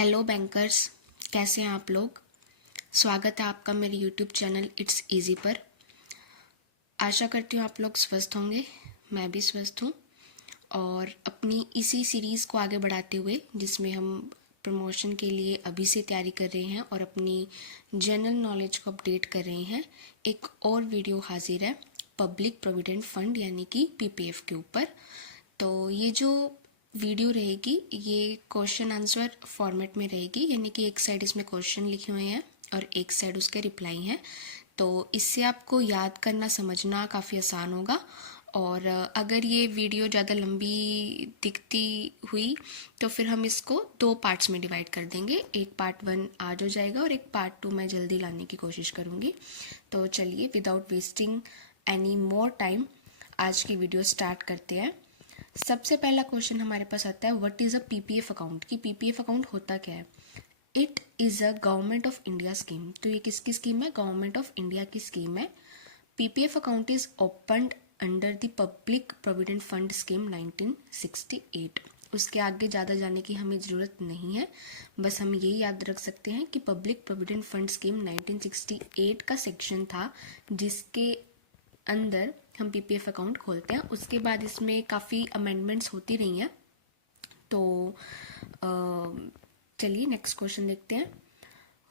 Hello bankers, कैसे हैं आप लोग। स्वागत है आपका मेरे यूट्यूब चैनल इट्स इजी पर। आशा करती हूँ आप लोग स्वस्थ होंगे, मैं भी स्वस्थ हूँ। और अपनी इसी सीरीज़ को आगे बढ़ाते हुए, जिसमें हम प्रमोशन के लिए अभी से तैयारी कर रहे हैं और अपनी जनरल नॉलेज को अपडेट कर रहे हैं, एक और वीडियो हाजिर है पब्लिक प्रोविडेंट फंड यानी कि पीपीएफ के ऊपर। तो ये जो वीडियो रहेगी ये क्वेश्चन आंसर फॉर्मेट में रहेगी, यानी कि एक साइड इसमें क्वेश्चन लिखे हुए हैं और एक साइड उसके रिप्लाई हैं। तो इससे आपको याद करना समझना काफ़ी आसान होगा। और अगर ये वीडियो ज़्यादा लंबी दिखती हुई तो फिर हम इसको 2 पार्ट्स में डिवाइड कर देंगे। एक पार्ट 1 आज हो जाएगा और एक पार्ट 2 मैं जल्दी लाने की कोशिश करूँगी। तो चलिए without wasting any more time आज की वीडियो स्टार्ट करते हैं। सबसे पहला क्वेश्चन हमारे पास आता है, what is a PPF account. कि पीपीएफ अकाउंट होता क्या है। It is a government of India scheme. तो ये किसकी स्कीम है, गवर्नमेंट ऑफ इंडिया की स्कीम है। PPF account is opened under the public provident fund scheme 1968। उसके आगे ज़्यादा जाने की हमें ज़रूरत नहीं है, बस हम यही याद रख सकते हैं कि पब्लिक प्रोविडेंट फंड स्कीम 1968 का सेक्शन था जिसके अंदर हम पीपीएफ अकाउंट खोलते हैं। उसके बाद इसमें काफ़ी अमेंडमेंट्स होती रही हैं। तो चलिए नेक्स्ट क्वेश्चन देखते हैं।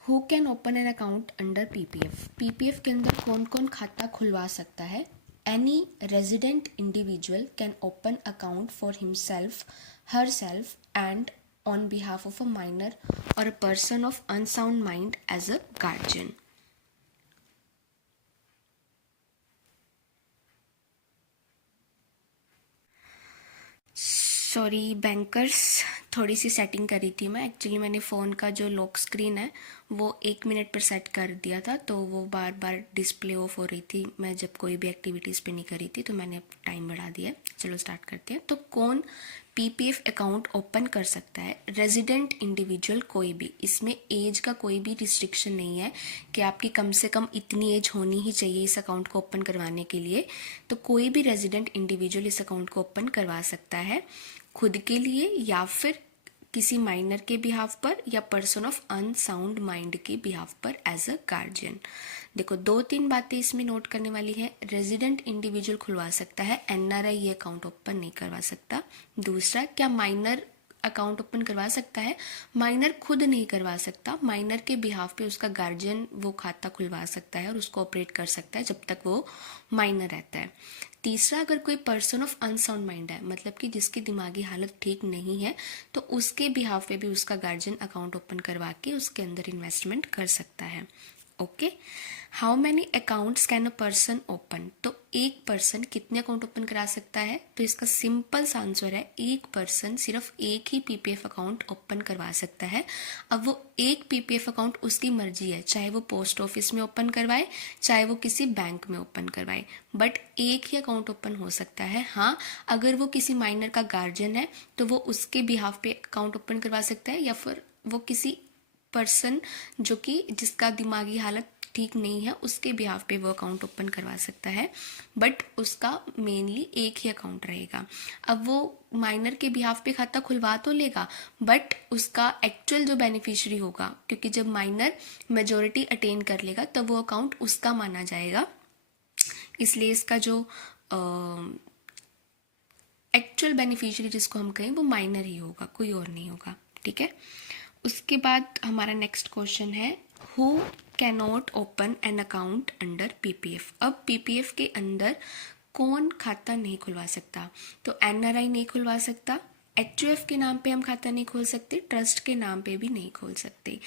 Who can open an account under PPF. PPF के अंदर कौन कौन खाता खुलवा सकता है। Any resident individual can open account for himself, her self and on behalf of a minor और a person of unsound mind as a guardian. Sorry bankers, थोड़ी सी सेटिंग करी थी मैं। एक्चुअली मैंने फ़ोन का जो लॉक स्क्रीन है वो 1 मिनट पर सेट कर दिया था, तो वो बार बार डिस्प्ले ऑफ हो रही थी मैं जब कोई भी एक्टिविटीज़ पे नहीं करी थी, तो मैंने अब टाइम बढ़ा दिया। चलो स्टार्ट करते हैं। तो कौन पीपीएफ अकाउंट ओपन कर सकता है। रेजिडेंट इंडिविजुअल कोई भी, इसमें एज का कोई भी रिस्ट्रिक्शन नहीं है कि आपकी कम से कम इतनी एज होनी ही चाहिए इस अकाउंट को ओपन करवाने के लिए। तो कोई भी रेजिडेंट इंडिविजुअल इस अकाउंट को ओपन करवा सकता है, खुद के लिए या फिर किसी माइनर के बिहाफ पर या पर्सन ऑफ अनसाउंड माइंड के बिहाफ पर एज अ गार्जियन। देखो 2-3 बातें इसमें नोट करने वाली है। रेजिडेंट इंडिविजुअल खुलवा सकता है, एनआरआई ये अकाउंट ओपन नहीं करवा सकता। दूसरा, क्या माइनर अकाउंट ओपन करवा सकता है। माइनर खुद नहीं करवा सकता, माइनर के बिहाफ पे उसका गार्जियन वो खाता खुलवा सकता है और उसको ऑपरेट कर सकता है जब तक वो माइनर रहता है। तीसरा, अगर कोई पर्सन ऑफ अनसाउंड माइंड है, मतलब कि जिसकी दिमागी हालत ठीक नहीं है, तो उसके बिहाफ पे भी उसका गार्जियन अकाउंट ओपन करवा के उसके अंदर इन्वेस्टमेंट कर सकता है। Okay, how many accounts can a person open. तो एक पर्सन कितने अकाउंट ओपन करा सकता है। तो इसका सिंपल सा आंसर है, एक पर्सन सिर्फ एक ही पीपीएफ अकाउंट ओपन करवा सकता है। अब वो एक पीपीएफ अकाउंट उसकी मर्जी है, चाहे वो पोस्ट ऑफिस में ओपन करवाए, चाहे वो किसी बैंक में ओपन करवाए, बट एक ही अकाउंट ओपन हो सकता है। हाँ, अगर वो किसी माइनर का गार्जियन है तो वो उसके बिहाफ पे अकाउंट ओपन करवा सकता है, या फिर वो किसी पर्सन जो कि जिसका दिमागी हालत ठीक नहीं है उसके बिहाफ पे वो अकाउंट ओपन करवा सकता है, बट उसका मेनली एक ही अकाउंट रहेगा। अब वो माइनर के बिहाफ पे खाता खुलवा तो लेगा, बट उसका एक्चुअल जो बेनिफिशियरी होगा, क्योंकि जब माइनर मेजॉरिटी अटेन कर लेगा तब वो अकाउंट उसका माना जाएगा, इसलिए इसका जो एक्चुअल बेनिफिशियरी जिसको हम कहें वो माइनर ही होगा, कोई और नहीं होगा। ठीक है, उसके बाद हमारा नेक्स्ट क्वेश्चन है, who can not open an account under PPF. अब पीपीएफ के अंदर कौन खाता नहीं खुलवा सकता। तो एनआरआई नहीं खुलवा सकता, एचयूएफ के नाम पे हम खाता नहीं खोल सकते, ट्रस्ट के नाम पे भी नहीं खोल सकते।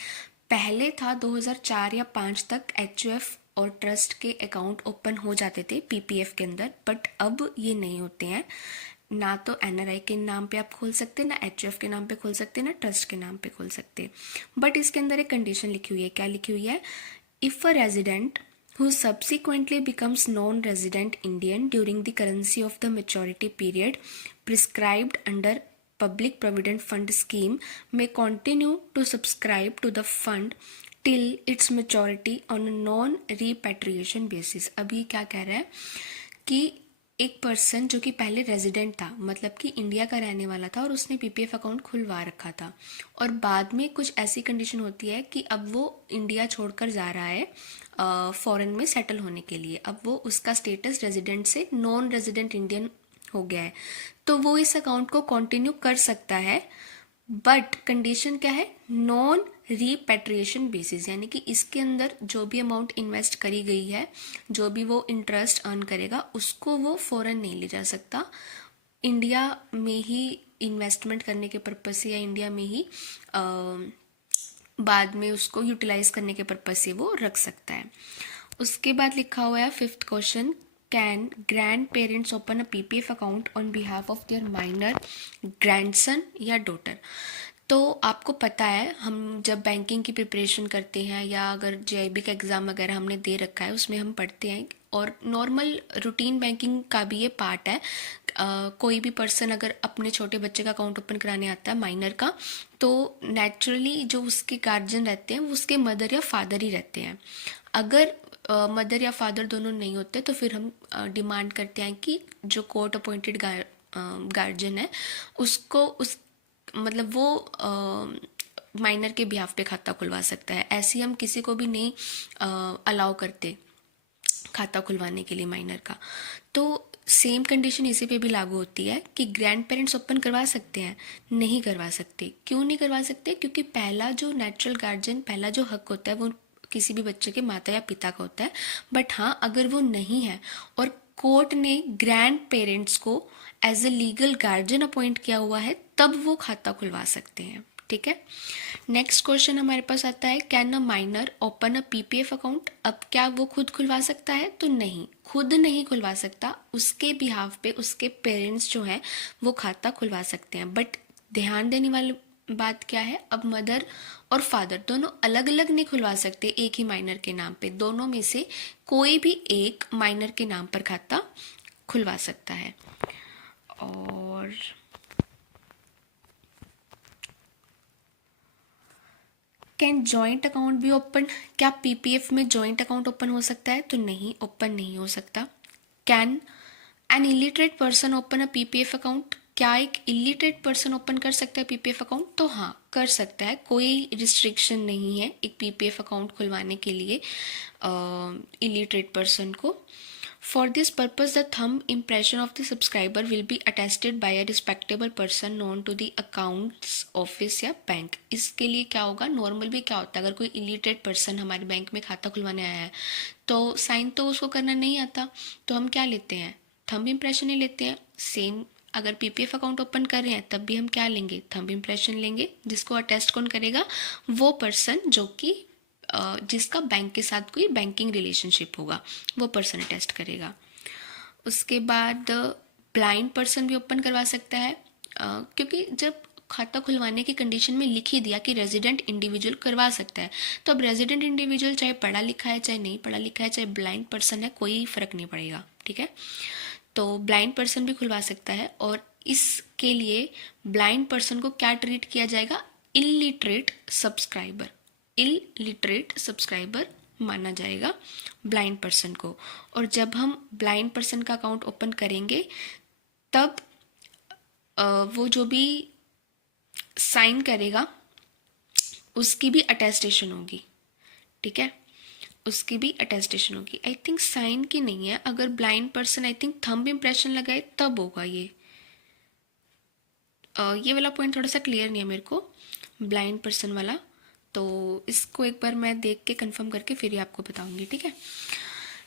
पहले था 2004 या 5 तक एचयूएफ और ट्रस्ट के अकाउंट ओपन हो जाते थे पीपीएफ के अंदर, बट अब ये नहीं होते हैं। ना तो एनआरआई के नाम पे आप खोल सकते, ना एचयूएफ के नाम पे खोल सकते, ना ट्रस्ट के नाम पे खोल सकते। बट इसके अंदर एक कंडीशन लिखी हुई है। क्या लिखी हुई है, if a resident who subsequently becomes non-resident Indian during the currency of the maturity period prescribed under public provident fund scheme may continue to subscribe to the fund till its maturity on a non-repatriation basis। अभी क्या कह रहा है कि एक person जो कि पहले रेजिडेंट था, मतलब कि इंडिया का रहने वाला था, और उसने पीपीएफ अकाउंट खुलवा रखा था, और बाद में कुछ ऐसी कंडीशन होती है कि अब वो इंडिया छोड़कर जा रहा है फॉरेन में सेटल होने के लिए। अब वो उसका स्टेटस रेजिडेंट से नॉन रेजिडेंट इंडियन हो गया है, तो वो इस अकाउंट को कंटिन्यू कर सकता है, बट कंडीशन क्या है, नॉन रीपैट्रिएशन बेसिस, यानी कि इसके अंदर जो भी अमाउंट इन्वेस्ट करी गई है, जो भी वो इंटरेस्ट अर्न करेगा, उसको वो फॉरेन नहीं ले जा सकता, इंडिया में ही इन्वेस्टमेंट करने के पर्पज से या इंडिया में ही बाद में उसको यूटिलाइज करने के पर्पज से वो रख सकता है। उसके बाद लिखा हुआ है 5th question, can grand parents open a PPF account on behalf of their minor grandson या डॉटर। तो आपको पता है, हम जब बैंकिंग की प्रिपरेशन करते हैं या अगर जेआईबी का एग्ज़ाम वगैरह हमने दे रखा है, उसमें हम पढ़ते हैं, और नॉर्मल रूटीन बैंकिंग का भी ये पार्ट है। कोई भी पर्सन अगर अपने छोटे बच्चे का अकाउंट ओपन कराने आता है माइनर का, तो नेचुरली जो उसके गार्जियन रहते हैं वो उसके मदर या फादर ही रहते हैं। अगर मदर या फादर दोनों नहीं होते तो फिर हम डिमांड करते हैं कि जो कोर्ट अपॉइंटेड गार्जियन है उसको उस मतलब वो माइनर के बिहाफ पे खाता खुलवा सकता है। ऐसे हम किसी को भी नहीं अलाउ करते खाता खुलवाने के लिए माइनर का। तो सेम कंडीशन इसी पे भी लागू होती है कि ग्रैंड पेरेंट्स ओपन करवा सकते हैं, नहीं करवा सकते। क्यों नहीं करवा सकते? क्योंकि पहला जो नेचुरल गार्जियन, पहला जो हक होता है वो किसी भी बच्चे के माता या पिता का होता है। बट हाँ, अगर वो नहीं है और कोर्ट ने ग्रैंड पेरेंट्स को as a legal guardian appoint किया हुआ है, तब वो खाता खुलवा सकते हैं। ठीक है। नेक्स्ट क्वेश्चन हमारे पास आता है, can a minor open a PPF account. अब क्या वो खुद खुलवा सकता है? तो नहीं, खुद नहीं खुलवा सकता, उसके बिहाफ पे उसके पेरेंट्स जो हैं वो खाता खुलवा सकते हैं। बट ध्यान देने वाली बात क्या है, अब मदर और फादर दोनों अलग अलग नहीं खुलवा सकते एक ही माइनर के नाम पे। दोनों में से कोई भी एक माइनर के नाम पर खाता खुलवा सकता है। और कैन जॉइंट अकाउंट भी ओपन, क्या पीपीएफ में जॉइंट अकाउंट ओपन हो सकता है? तो नहीं, ओपन नहीं हो सकता। Can an illiterate person open a PPF account, क्या एक इलिटरेट पर्सन ओपन कर सकता है पीपीएफ अकाउंट? तो हाँ, कर सकता है, कोई रिस्ट्रिक्शन नहीं है एक पीपीएफ अकाउंट खुलवाने के लिए इलिटरेट पर्सन को। For this purpose, the thumb impression of the subscriber will be attested by a respectable person known to the accounts office या बैंक। इसके लिए क्या होगा, नॉर्मल भी क्या होता है, अगर कोई इलिटरेट पर्सन हमारे बैंक में खाता खुलवाने आया है तो साइन तो उसको करना नहीं आता, तो हम क्या लेते हैं, थंब इम्प्रेशन ही लेते हैं। सेम अगर पीपीएफ अकाउंट ओपन कर रहे हैं तब भी हम क्या लेंगे, थंब इम्प्रेशन लेंगे, जिसको अटेस्ट कौन करेगा, वो पर्सन जो कि जिसका बैंक के साथ कोई बैंकिंग रिलेशनशिप होगा, वो पर्सन अटेस्ट करेगा। उसके बाद ब्लाइंड पर्सन भी ओपन करवा सकता है, क्योंकि जब खाता खुलवाने की कंडीशन में लिख ही दिया कि रेजिडेंट इंडिविजुअल करवा सकता है, तो अब रेजिडेंट इंडिविजुअल चाहे पढ़ा लिखा है चाहे नहीं पढ़ा लिखा है, चाहे ब्लाइंड पर्सन है, कोई फ़र्क नहीं पड़ेगा। ठीक है, तो ब्लाइंड पर्सन भी खुलवा सकता है, और इसके लिए ब्लाइंड पर्सन को क्या ट्रीट किया जाएगा, इलिटरेट सब्सक्राइबर, इलिटरेट सब्सक्राइबर माना जाएगा ब्लाइंड पर्सन को। और जब हम ब्लाइंड पर्सन का अकाउंट ओपन करेंगे तब वो जो भी साइन करेगा उसकी भी अटेस्टेशन होगी। ठीक है, उसकी भी अटेस्टेशन होगी। आई थिंक साइन की नहीं है, अगर blind person I think thumb impression लगाए तब होगा ये वाला पॉइंट थोड़ा सा क्लियर नहीं है मेरे को, ब्लाइंड पर्सन वाला, तो इसको एक बार मैं देख के कंफर्म करके फिर ही आपको बताऊंगी। ठीक है।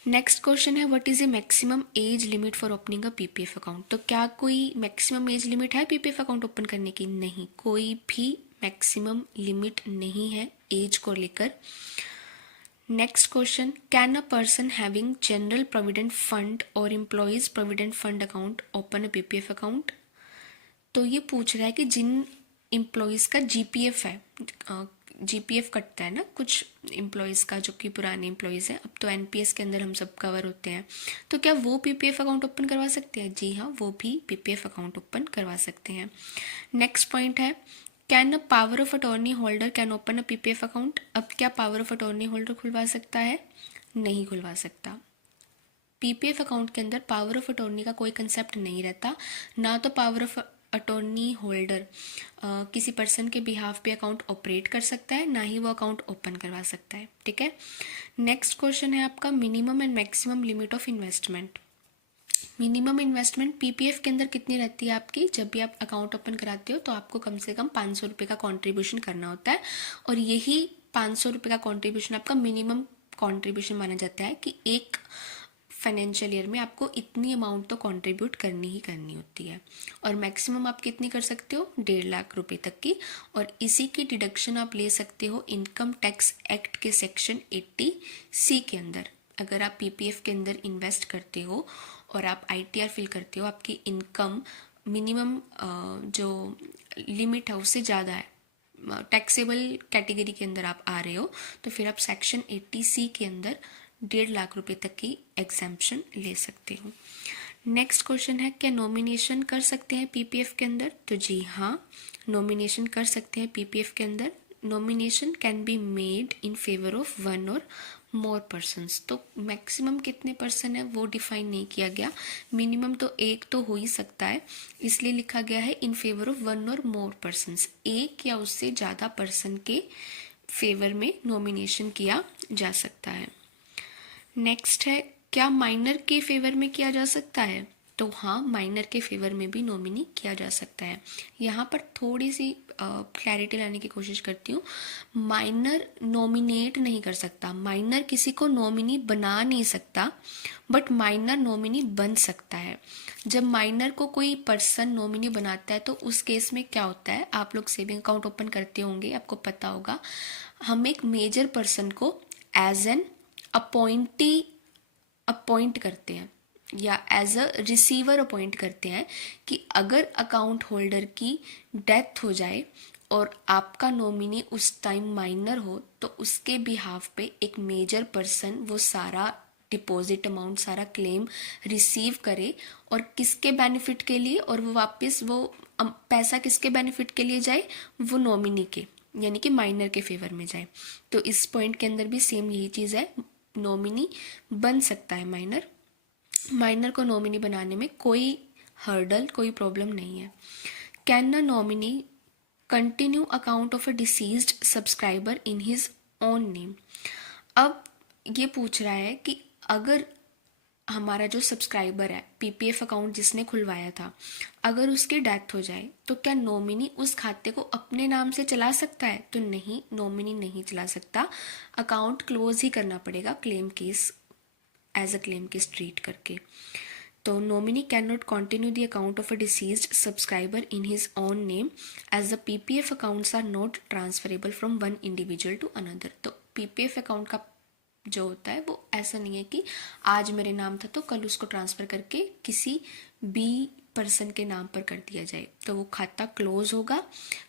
नेक्स्ट क्वेश्चन है, what is a maximum age limit for opening a PPF account. तो क्या कोई मैक्सिमम एज लिमिट है पीपीएफ अकाउंट ओपन करने की? नहीं, कोई भी मैक्सिमम लिमिट नहीं है एज को लेकर। Next question, can a person having general provident fund और employees provident fund account open a PPF account. तो ये पूछ रहा है कि जिन एम्प्लॉयज़ का जीपीएफ है, जीपीएफ कटता है ना कुछ एम्प्लॉयज़ का जो कि पुराने एम्प्लॉयज़ हैं, अब तो एनपीएस के अंदर हम सब कवर होते हैं, तो क्या वो पीपीएफ अकाउंट ओपन करवा सकते हैं? जी हाँ, वो भी पीपीएफ अकाउंट ओपन करवा सकते हैं। नेक्स्ट पॉइंट है, can a power of attorney holder can open a PPF account. अब क्या पावर ऑफ अटॉर्नी होल्डर खुलवा सकता है? नहीं खुलवा सकता। पीपीएफ अकाउंट के अंदर पावर ऑफ अटॉर्नी का कोई कंसेप्ट नहीं रहता, ना तो पावर ऑफ अटॉर्नी होल्डर किसी पर्सन के बिहाफ पे अकाउंट ऑपरेट कर सकता है, ना ही वो अकाउंट ओपन करवा सकता है। ठीक है, नेक्स्ट क्वेश्चन है आपका minimum and maximum limit of investment. Minimum investment PPF के अंदर कितनी रहती है आपकी? जब भी आप अकाउंट ओपन कराते हो तो आपको कम से कम 500 रुपये का कॉन्ट्रीब्यूशन करना होता है, और यही 500 रुपये का कॉन्ट्रीब्यूशन आपका मिनिमम कॉन्ट्रीब्यूशन माना जाता है कि एक फाइनेंशियल ईयर में आपको इतनी अमाउंट तो कंट्रीब्यूट करनी ही करनी होती है। और मैक्सिमम आप कितनी कर सकते हो? 1.5 लाख रुपए तक की, और इसी की डिडक्शन आप ले सकते हो इनकम टैक्स एक्ट के सेक्शन 80C के अंदर। अगर आप पीपीएफ के अंदर इन्वेस्ट करते हो और आप आईटीआर फिल करते हो, आपकी इनकम मिनिमम जो लिमिट है उससे ज़्यादा है, टैक्सेबल कैटेगरी के अंदर आप आ रहे हो, तो फिर आप सेक्शन 80C के अंदर 1.5 लाख रुपए तक की एग्जाम्पशन ले सकते हो। नेक्स्ट क्वेश्चन है, क्या नॉमिनेशन कर सकते हैं पीपीएफ के अंदर? तो जी हाँ, नॉमिनेशन कर सकते हैं पीपीएफ के अंदर। Nomination can be made in favour of one और मोर पर्सन्स। तो मैक्सिमम कितने पर्सन है वो डिफाइन नहीं किया गया, मिनिमम तो एक तो हो ही सकता है, इसलिए लिखा गया है इन फेवर ऑफ वन और मोर पर्सन्स। एक या उससे ज़्यादा पर्सन के फेवर में नॉमिनेशन किया जा सकता है। नेक्स्ट है, क्या माइनर के फेवर में किया जा सकता है? तो हाँ, माइनर के फेवर में भी नॉमिनी किया जा सकता है। यहाँ पर थोड़ी सी क्लैरिटी लाने की कोशिश करती हूँ। माइनर नॉमिनेट नहीं कर सकता, माइनर किसी को नॉमिनी बना नहीं सकता, बट माइनर नॉमिनी बन सकता है। जब माइनर को कोई पर्सन नॉमिनी बनाता है तो उस केस में क्या होता है, आप लोग सेविंग अकाउंट ओपन करते होंगे, आपको पता होगा, हम एक मेजर पर्सन को एज एन अपॉइंटी अपॉइंट करते हैं या एज अ रिसीवर अपॉइंट करते हैं कि अगर अकाउंट होल्डर की डेथ हो जाए और आपका नॉमिनी उस टाइम माइनर हो, तो उसके बिहाफ पे एक मेजर पर्सन वो सारा डिपॉजिट अमाउंट, सारा क्लेम रिसीव करे, और किसके बेनिफिट के लिए, और वो वापस वो पैसा किसके बेनिफिट के लिए जाए? वो नॉमिनी के, यानी कि माइनर के फेवर में जाए। तो इस पॉइंट के अंदर भी सेम यही चीज़ है, नॉमिनी बन सकता है माइनर। माइनर को नॉमिनी बनाने में कोई हर्डल, कोई प्रॉब्लम नहीं है। Can a nominee continue account of a deceased subscriber in his own name? अब ये पूछ रहा है कि अगर हमारा जो सब्सक्राइबर है, पीपीएफ अकाउंट जिसने खुलवाया था, अगर उसकी डेथ हो जाए तो क्या नॉमिनी उस खाते को अपने नाम से चला सकता है? तो नहीं, नॉमिनी नहीं चला सकता, अकाउंट क्लोज ही करना पड़ेगा claim case, as a claim case treat करके। तो nominee can not continue the account of a deceased subscriber in his own name as the PPF accounts are not transferable from one individual to another. तो PPF account का जो होता है वो ऐसा नहीं है कि आज मेरे नाम था तो कल उसको ट्रांसफ़र करके किसी बी पर्सन के नाम पर कर दिया जाए। तो वो खाता क्लोज होगा,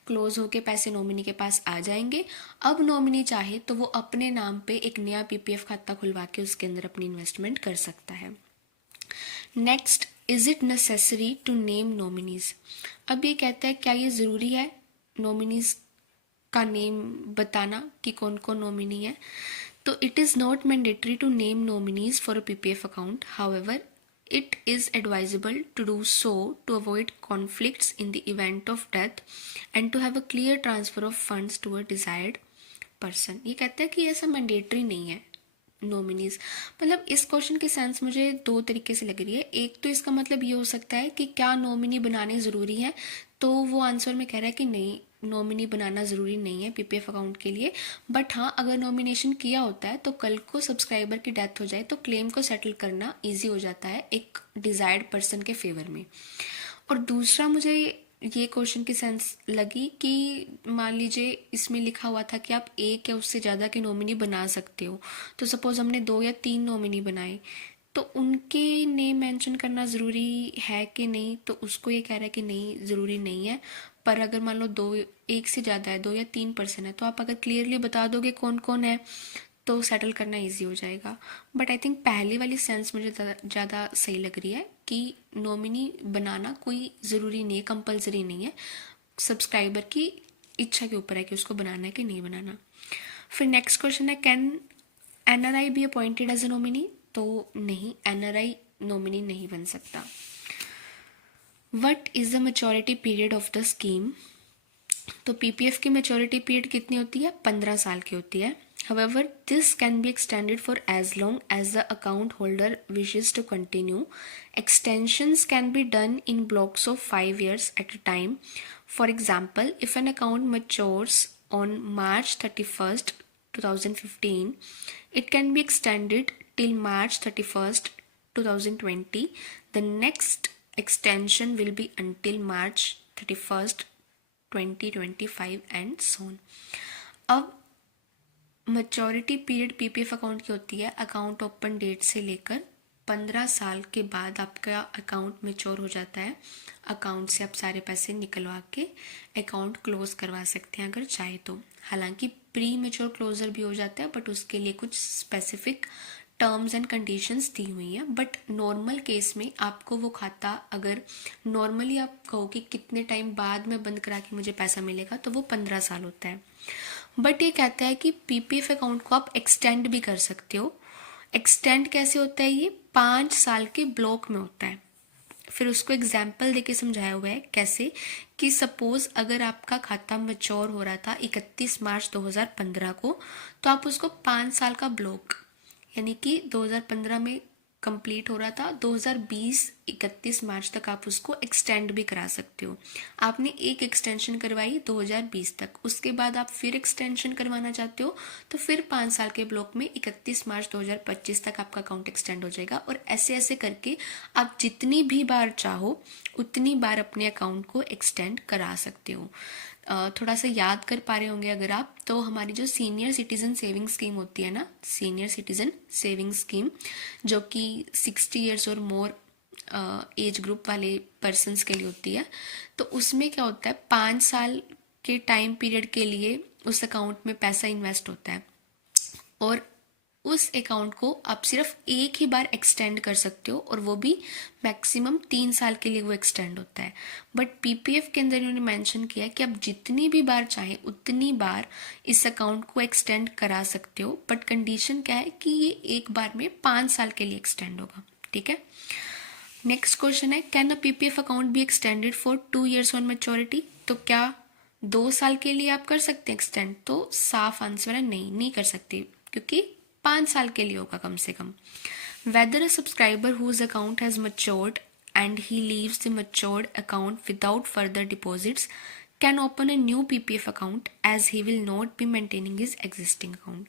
क्लोज होके पैसे नॉमिनी के पास आ जाएंगे। अब नॉमिनी चाहे तो वो अपने नाम पे एक नया पीपीएफ खाता खुलवा के उसके अंदर अपनी इन्वेस्टमेंट कर सकता है। Next, is it necessary to name nominees? अब ये कहता है क्या ये ज़रूरी है नॉमिनीज का नेम बताना कि कौन कौन नॉमिनी है? तो it is not mandatory to name nominees for a PPF account. However, it is advisable to do so to avoid conflicts in the event of death and to have a clear transfer of funds to a desired person. ये कहता है कि ऐसा mandatory नहीं है nominees. मतलब इस question की सेंस मुझे दो तरीके से लग रही है। एक तो इसका मतलब ये हो सकता है कि क्या नॉमिनी बनाने ज़रूरी है, तो वो आंसर में कह रहा है कि नहीं, नॉमिनी बनाना ज़रूरी नहीं है पीपीएफ अकाउंट के लिए, बट हाँ अगर नॉमिनेशन किया होता है तो कल को सब्सक्राइबर की डेथ हो जाए तो क्लेम को सेटल करना ईजी हो जाता है एक डिज़ायर्ड पर्सन के फेवर में। और दूसरा मुझे ये क्वेश्चन की सेंस लगी कि मान लीजिए इसमें लिखा हुआ था कि आप एक या उससे ज़्यादा की नॉमिनी बना सकते हो, तो सपोज़ हमने 2 या 3 नॉमिनी बनाए तो उनके नेम मेंशन करना ज़रूरी है कि नहीं? तो उसको ये कह रहा है कि नहीं, ज़रूरी नहीं है। पर अगर मान लो 2, एक से ज़्यादा है, 2 या 3 पर्सन है, तो आप अगर क्लियरली बता दोगे कौन कौन है तो सेटल करना इजी हो जाएगा। बट आई थिंक पहली वाली सेंस मुझे ज़्यादा सही लग रही है कि नॉमिनी बनाना कोई ज़रूरी नहीं है, कंपलसरी नहीं है, सब्सक्राइबर की इच्छा के ऊपर है कि उसको बनाना है कि नहीं बनाना। फिर नेक्स्ट क्वेश्चन है, can NRI be appointed as a nominee? तो नहीं, NRI नॉमिनी नहीं बन सकता। What is the maturity period of the scheme? तो PPF की मेचोरिटी पीरियड कितनी होती है? 15 साल की होती है। However, this can be extended for as long as the account holder wishes to continue. Extensions can be done in blocks of 5 years at a time. For example, if an account matures on March 31st, 2015, it can be extended till March 31st, 2020. The next extension will be until March 31st, 2025 and so on. अब maturity period PPF account की होती है account open date से लेकर 15 साल के बाद आपका अकाउंट मैच्योर हो जाता है। अकाउंट से आप सारे पैसे निकलवा के अकाउंट क्लोज करवा सकते हैं अगर चाहे तो। हालांकि प्री मैच्योर क्लोजर भी हो जाता है, बट उसके लिए कुछ स्पेसिफिक टर्म्स एंड कंडीशंस दी हुई हैं। बट नॉर्मल केस में आपको वो खाता, अगर नॉर्मली आप कहो कि कितने टाइम बाद में बंद करा के मुझे पैसा मिलेगा, तो वो 15 साल होता है। बट ये कहता है कि PPF अकाउंट को आप एक्सटेंड भी कर सकते हो। एक्सटेंड कैसे होता है? ये 5 साल के ब्लॉक में होता है। फिर उसको एग्जाम्पल देके समझाया हुआ है कैसे, कि सपोज अगर आपका खाता मैच्योर हो रहा था 31 मार्च 2015 को, तो आप उसको 5 साल का ब्लॉक, यानी कि 2015 में कंप्लीट हो रहा था, 2020 31 मार्च तक आप उसको एक्सटेंड भी करा सकते हो। आपने एक एक्सटेंशन करवाई 2020 तक, उसके बाद आप फिर एक्सटेंशन करवाना चाहते हो तो फिर 5 साल के ब्लॉक में 31 मार्च 2025 तक आपका अकाउंट एक्सटेंड हो जाएगा। और ऐसे ऐसे करके आप जितनी भी बार चाहो उतनी बार अपने अकाउंट को एक्सटेंड करा सकते हो। थोड़ा सा याद कर पा रहे होंगे अगर आप, तो हमारी जो सीनियर सिटीजन सेविंग स्कीम होती है ना, सीनियर सिटीजन सेविंग स्कीम, जो कि 60 ईयर्स और मोर एज ग्रुप वाले पर्सनस के लिए होती है, तो उसमें क्या होता है, 5 साल के टाइम पीरियड के लिए उस अकाउंट में पैसा इन्वेस्ट होता है और उस अकाउंट को आप सिर्फ एक ही बार एक्सटेंड कर सकते हो, और वो भी मैक्सिमम 3 साल के लिए वो एक्सटेंड होता है। बट PPF के अंदर इन्होंने मेंशन किया है कि आप जितनी भी बार चाहें उतनी बार इस अकाउंट को एक्सटेंड करा सकते हो, बट कंडीशन क्या है कि ये एक बार में 5 साल के लिए एक्सटेंड होगा। ठीक है, नेक्स्ट क्वेश्चन है, can a PPF account be extended for 2 years on maturity? तो क्या 2 साल के लिए आप कर सकते हैं एक्सटेंड? तो साफ आंसर है नहीं कर सकते, क्योंकि 5 साल के लिए होगा कम से कम। Whether a subscriber whose account has matured and he leaves the matured account without further deposits can open a new PPF account as he will not be maintaining his existing account.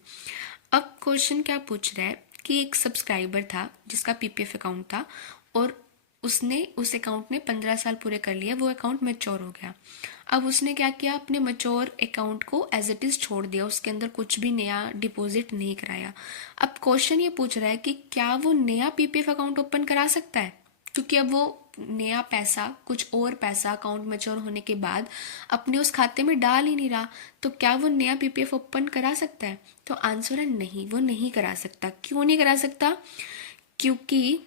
अब question क्या पूछ रहा है कि एक subscriber था जिसका PPF account था और उसने उस अकाउंट ने 15 साल पूरे कर लिए, वो अकाउंट मैच्योर हो गया। अब उसने क्या किया, अपने मैच्योर अकाउंट को एज इट इज़ छोड़ दिया, उसके अंदर कुछ भी नया डिपॉजिट नहीं कराया। अब क्वेश्चन ये पूछ रहा है कि क्या वो नया PPF अकाउंट ओपन करा सकता है, क्योंकि अब वो नया पैसा, कुछ और पैसा अकाउंट मैच्योर होने के बाद अपने उस खाते में डाल ही नहीं रहा, तो क्या वो नया PPF ओपन करा सकता है? तो आंसर है नहीं, वो नहीं करा सकता। क्यों नहीं करा सकता? क्योंकि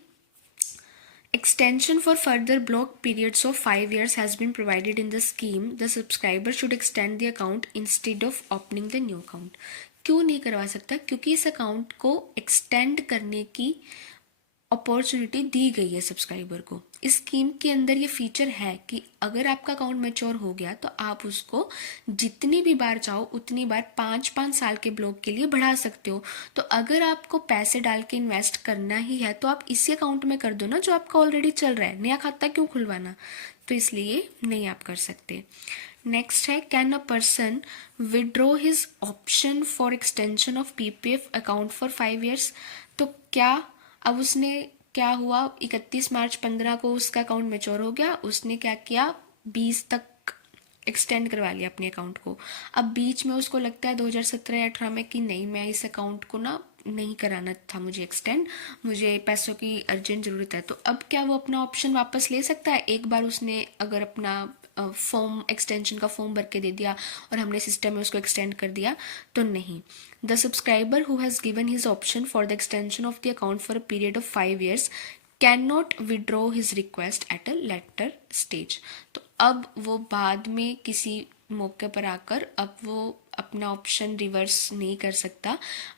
extension for further block periods of 5 years has been provided in the scheme. The subscriber should extend the account instead of opening the new account. क्यों नहीं करवा सकता? क्योंकि इस अकाउंट को एक्सटेंड करने की अपॉर्चुनिटी दी गई है सब्सक्राइबर को। इस स्कीम के अंदर ये फीचर है कि अगर आपका अकाउंट मैच्योर हो गया तो आप उसको जितनी भी बार चाहो उतनी बार 5-5 साल के ब्लॉक के लिए बढ़ा सकते हो। तो अगर आपको पैसे डाल के इन्वेस्ट करना ही है तो आप इसी अकाउंट में कर दो ना, जो आपका ऑलरेडी चल रहा है, नया खाता क्यों खुलवाना? तो इसलिए नहीं आप कर सकते। नेक्स्ट है, can a person withdraw his option for extension of PPF account for 5 years? तो क्या अब उसने क्या हुआ, 31 मार्च 15 को उसका अकाउंट मैच्योर हो गया, उसने क्या किया, 20 तक एक्सटेंड करवा लिया अपने अकाउंट को। अब बीच में उसको लगता है 2017 या 18 में कि नहीं, मैं इस अकाउंट को ना नहीं कराना था मुझे एक्सटेंड, मुझे पैसों की अर्जेंट ज़रूरत है। तो अब क्या वो अपना ऑप्शन वापस ले सकता है? एक बार उसने अगर अपना फॉर्म, एक्सटेंशन का फॉर्म भर के दे दिया और हमने सिस्टम में उसको एक्सटेंड कर दिया, तो नहीं। The subscriber who has given his option for the extension of the account for a period of 5 years can not withdraw his request at a later stage. तो अब वो बाद में किसी मौके पर आकर अब वो अपना ऑप्शन रिवर्स नहीं कर सकता।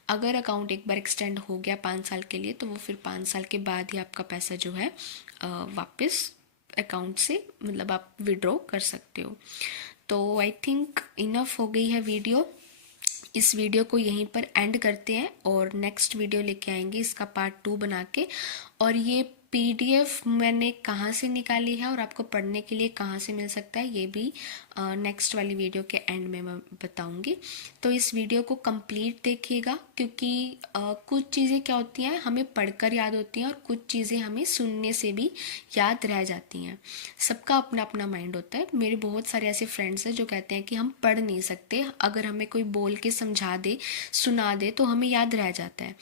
अगर अकाउंट एक बार एक्सटेंड हो गया 5 साल के लिए तो वो फिर 5 साल के बाद ही आपका पैसा जो है वापस अकाउंट से मतलब आप विड्रॉ कर सकते हो। तो आई थिंक इनफ हो गई है वीडियो। इस वीडियो को यहीं पर एंड करते हैं और नेक्स्ट वीडियो लेके आएंगे इसका पार्ट 2 बना के। और ये पीडीएफ मैंने कहाँ से निकाली है और आपको पढ़ने के लिए कहाँ से मिल सकता है ये भी नेक्स्ट वाली वीडियो के एंड में मैं बताऊंगी। तो इस वीडियो को कंप्लीट देखिएगा क्योंकि कुछ चीज़ें क्या होती हैं हमें पढ़कर याद होती हैं और कुछ चीज़ें हमें सुनने से भी याद रह जाती हैं। सबका अपना अपना माइंड होता है। मेरे बहुत सारे ऐसे फ्रेंड्स हैं जो कहते हैं कि हम पढ़ नहीं सकते, अगर हमें कोई बोल के समझा दे सुना दे तो हमें याद रह जाता है।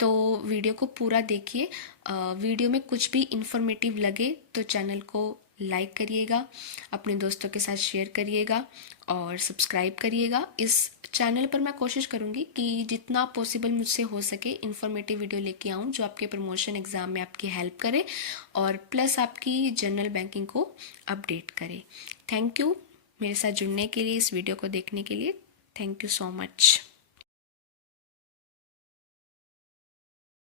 तो वीडियो को पूरा देखिए। वीडियो में कुछ भी इंफॉर्मेटिव लगे तो चैनल को लाइक करिएगा, अपने दोस्तों के साथ शेयर करिएगा और सब्सक्राइब करिएगा। इस चैनल पर मैं कोशिश करूँगी कि जितना पॉसिबल मुझसे हो सके इन्फॉर्मेटिव वीडियो लेके आऊँ जो आपके प्रमोशन एग्ज़ाम में आपकी हेल्प करे और प्लस आपकी जनरल बैंकिंग को अपडेट करे। थैंक यू मेरे साथ जुड़ने के लिए, इस वीडियो को देखने के लिए। Thank you so much.